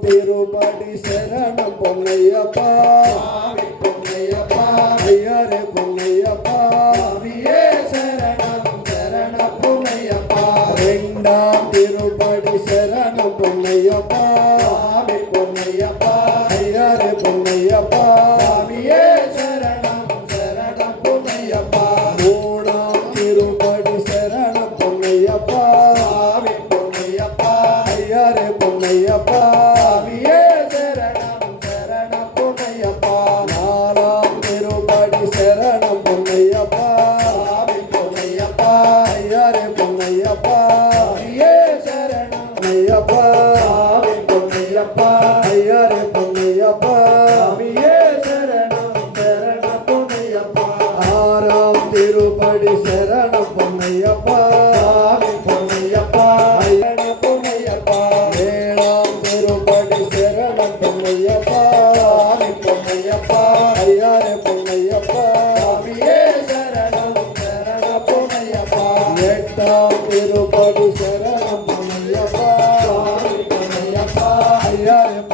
திருப்படி சரணம் பொன்னையப்பா. பொன்னையப்பா ஐயரே பொன்னையப்பா. சரணம் சரண பொன்னையப்பா. ரெண்டாம் திருப்படி சரணம் பொன்னையப்பா. பொன்னையப்பா. அடி சரணம் பொன்னையப்பா. பொன்னையப்பா. ஐயனே பொன்னையப்பா. ஏழாம் திருப்படி சரணம் பொன்னையப்பா. பொன்னையப்பா. ஐயரே பொன்னையப்பா. சுவாமியே சரணம் சரண பொன்னையப்பா. எட்டாம் திருப்படி சரணம் பொன்னையப்பா. பொன்னையப்பா.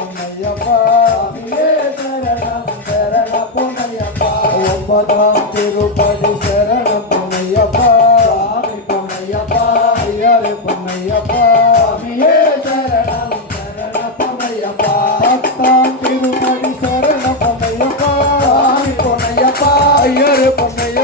பொன்னையர் பொன்னையர்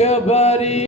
Sheba.